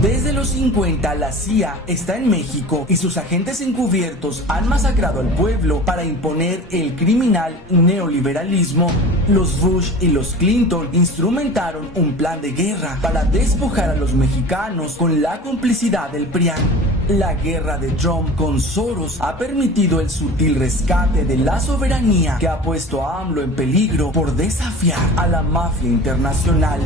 Desde los 50, la CIA está en México y sus agentes encubiertos han masacrado al pueblo para imponer el criminal neoliberalismo. Los Bush y los Clinton instrumentaron un plan de guerra para despojar a los mexicanos con la complicidad del PRIAN. La guerra de Trump con Soros ha permitido el sutil rescate de la soberanía que ha puesto a AMLO en peligro por desafiar a la mafia internacional.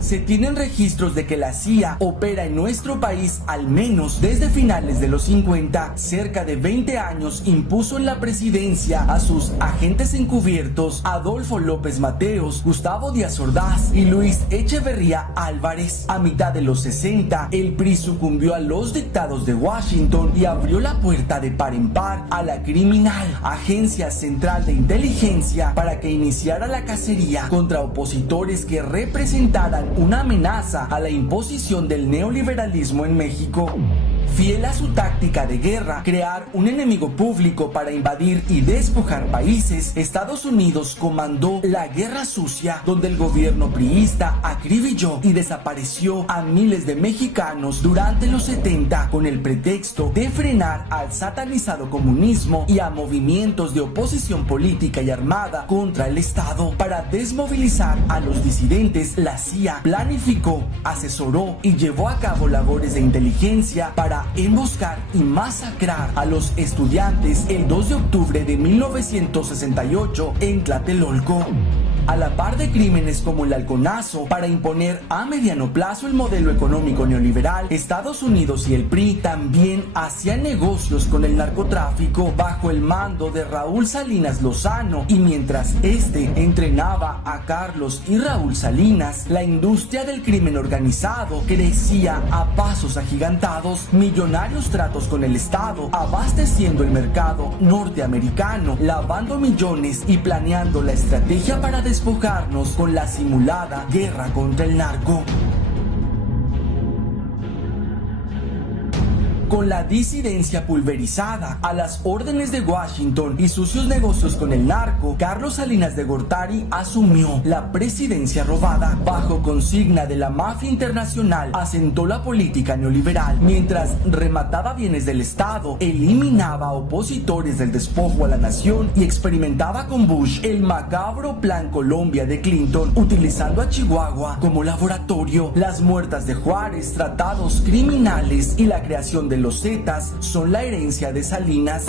Se tienen registros de que la CIA opera en nuestro país al menos desde finales de los 50. Cerca de 20 años impuso en la presidencia a sus agentes encubiertos Adolfo López Mateos, Gustavo Díaz Ordaz y Luis Echeverría Álvarez. A mitad de los 60, el PRI sucumbió a los dictados de Washington y abrió la puerta de par en par a la criminal Agencia Central de Inteligencia para que iniciara la cacería contra opositores que representaran una amenaza a la imposición del neoliberalismo en México. Fiel a su táctica de guerra, crear un enemigo público para invadir y despojar países, Estados Unidos comandó la Guerra Sucia, donde el gobierno priista acribilló y desapareció a miles de mexicanos durante los 70 con el pretexto de frenar al satanizado comunismo y a movimientos de oposición política y armada contra el Estado. Para desmovilizar a los disidentes, la CIA planificó, asesoró y llevó a cabo labores de inteligencia para emboscar y masacrar a los estudiantes el 2 de octubre de 1968 en Tlatelolco. A la par de crímenes como el halconazo para imponer a mediano plazo el modelo económico neoliberal, Estados Unidos y el PRI también hacían negocios con el narcotráfico bajo el mando de Raúl Salinas Lozano, y mientras este entrenaba a Carlos y Raúl Salinas, la industria del crimen organizado crecía a pasos agigantados. Millonarios tratos con el Estado, abasteciendo el mercado norteamericano, lavando millones y planeando la estrategia para despojarnos con la simulada guerra contra el narco. Con la disidencia pulverizada a las órdenes de Washington y sucios negocios con el narco, Carlos Salinas de Gortari asumió la presidencia robada. Bajo consigna de la mafia internacional, asentó la política neoliberal, mientras remataba bienes del Estado, eliminaba opositores del despojo a la nación y experimentaba con Bush el macabro Plan Colombia de Clinton, utilizando a Chihuahua como laboratorio. Las muertas de Juárez, tratados criminales y la creación de los Zetas son la herencia de Salinas.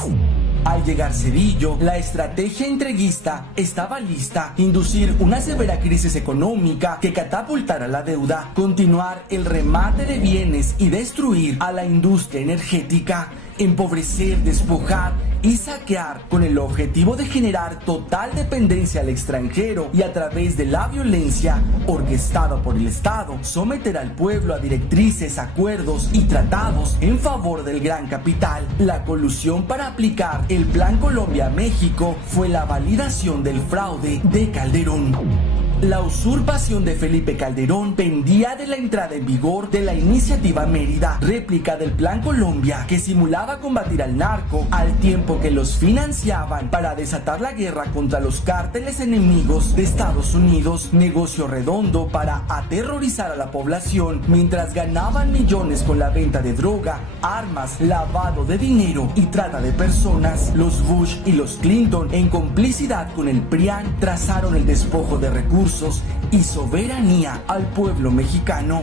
Al llegar Cedillo, la estrategia entreguista estaba lista: inducir una severa crisis económica que catapultara la deuda, continuar el remate de bienes y destruir a la industria energética, empobrecer, despojar y saquear con el objetivo de generar total dependencia al extranjero y, a través de la violencia orquestada por el Estado, someter al pueblo a directrices, acuerdos y tratados en favor del gran capital. La colusión para aplicar el Plan Colombia a México fue la validación del fraude de Calderón. La usurpación de Felipe Calderón pendía de la entrada en vigor de la Iniciativa Mérida, réplica del Plan Colombia que simulaba combatir al narco al tiempo que los financiaban para desatar la guerra contra los cárteles enemigos de Estados Unidos. Negocio redondo para aterrorizar a la población mientras ganaban millones con la venta de droga, armas, lavado de dinero y trata de personas. Los Bush y los Clinton, en complicidad con el PRIAN, trazaron el despojo de recursos y soberanía al pueblo mexicano.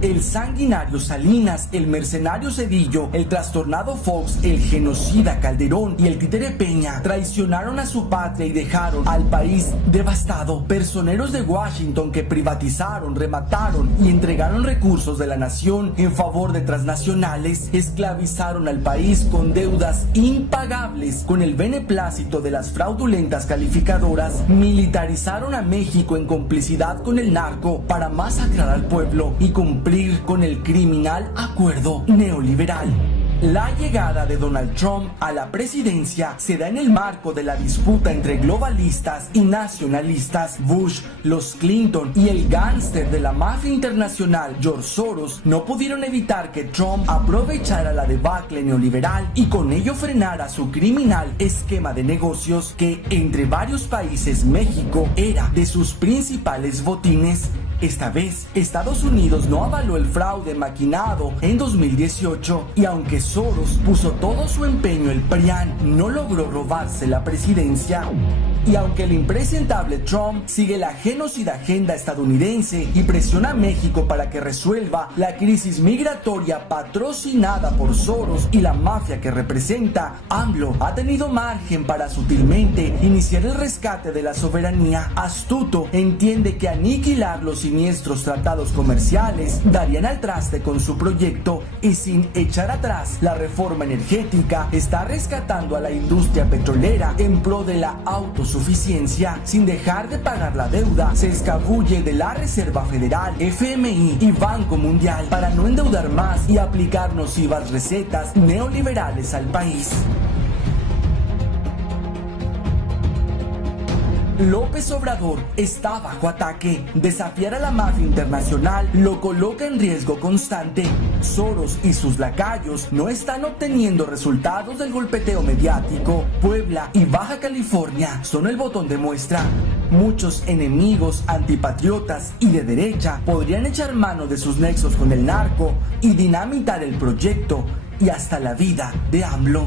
El sanguinario Salinas, el mercenario Cedillo, el trastornado Fox, el genocida Calderón y el títere Peña traicionaron a su patria y dejaron al país devastado. Personeros de Washington que privatizaron, remataron y entregaron recursos de la nación en favor de transnacionales, esclavizaron al país con deudas impagables con el beneplácito de las fraudulentas calificadoras, militarizaron a México en complicidad con el narco para masacrar al pueblo y cumplir con el criminal acuerdo neoliberal. La llegada de Donald Trump a la presidencia se da en el marco de la disputa entre globalistas y nacionalistas. Bush, los Clinton y el gángster de la mafia internacional George Soros no pudieron evitar que Trump aprovechara la debacle neoliberal y con ello frenara su criminal esquema de negocios que, entre varios países, México era de sus principales botines. Esta vez, Estados Unidos no avaló el fraude maquinado en 2018 y aunque Soros puso todo su empeño, el PRIAN no logró robarse la presidencia. Y aunque el impresentable Trump sigue la genocida agenda estadounidense y presiona a México para que resuelva la crisis migratoria patrocinada por Soros y la mafia que representa, AMLO ha tenido margen para sutilmente iniciar el rescate de la soberanía. Astuto entiende que aniquilar los siniestros tratados comerciales darían al traste con su proyecto y sin echar atrás la reforma energética está rescatando a la industria petrolera en pro de la autosuficiencia. Sin dejar de pagar la deuda, se escabulle de la Reserva Federal, FMI y Banco Mundial para no endeudar más y aplicar nocivas recetas neoliberales al país. López Obrador está bajo ataque. Desafiar a la mafia internacional lo coloca en riesgo constante. Soros y sus lacayos no están obteniendo resultados del golpeteo mediático. Puebla y Baja California son el botón de muestra. Muchos enemigos antipatriotas y de derecha podrían echar mano de sus nexos con el narco y dinamitar el proyecto y hasta la vida de AMLO.